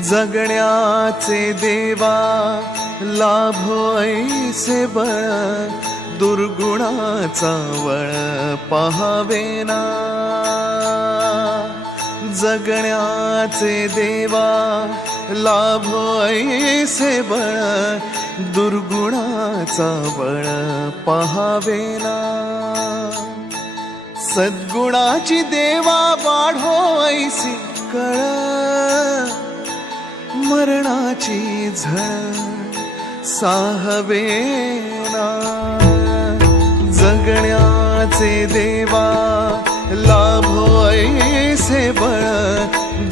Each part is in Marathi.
जगण्याचे देवा लाभो ऐसे बळ, दुर्गुणाचा वळ पहावेना। जगण्याचे देवा लाभो ऐसे बळ, दुर्गुणाचा बळ पहावेना। सद्गुणाची देवा वाढो ऐसी कळ, मरणाची झळ साहवेना। जगण्याचे देवा लाभो ऐसे बळ,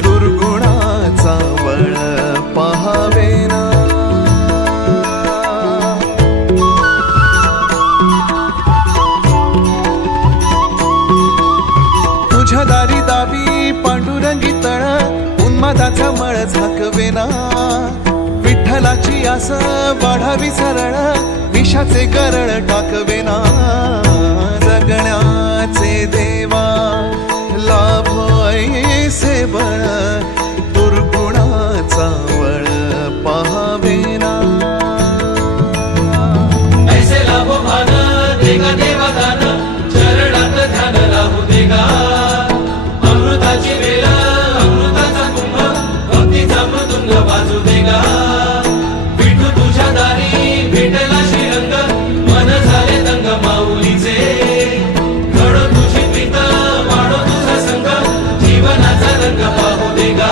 दुर्गुणाचा बळ पहावेना। तुझ्या दारी दावी पांडुरंगी तळ, उन्मादाचा मळ झाकवेना। विठ्ठलाची आस वाढावी सरळ, विषाचे गरळ टाकवेना। जगण्याचे देवा लाभो ऐसे बळ, दुर्गुणाचा वळ पहावेना। ऐसे लाभो भान देगा देवा दान, चरणात ध्यान लाभू देगा। अमृताची वेल अमृताचा कुंभ, भक्तीचा मृदुंग वाजू देगा। विठू तुझ्या दारी भेटला श्रीरंग, मन झाले दंग माऊलीचे। घडो तुझी प्रीत वाढो तुझा संग, जीवनाचा रंग पाहू देगा।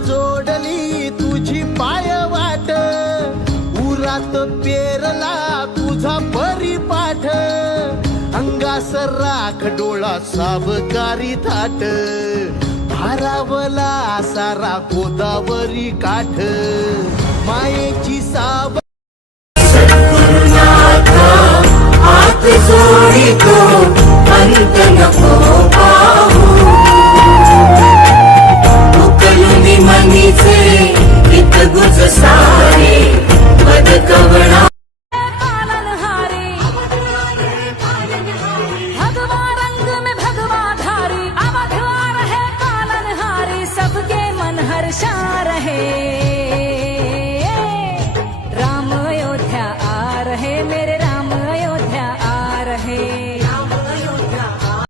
जोडली तुझी पायवाट, उरात पेरला तुझा परिपाठ। अंगास राख डोळा सावकारी थाट, भारावला सारा गोदावरी काठ। मायेची साव हात जोडितो अंत नको पाहू, उकलुनी मनीचे हित गुज सारे बदकवणा। भगवा रंग में भगवा धारी, अवधार है पालनहारी, सबके मन हर्षा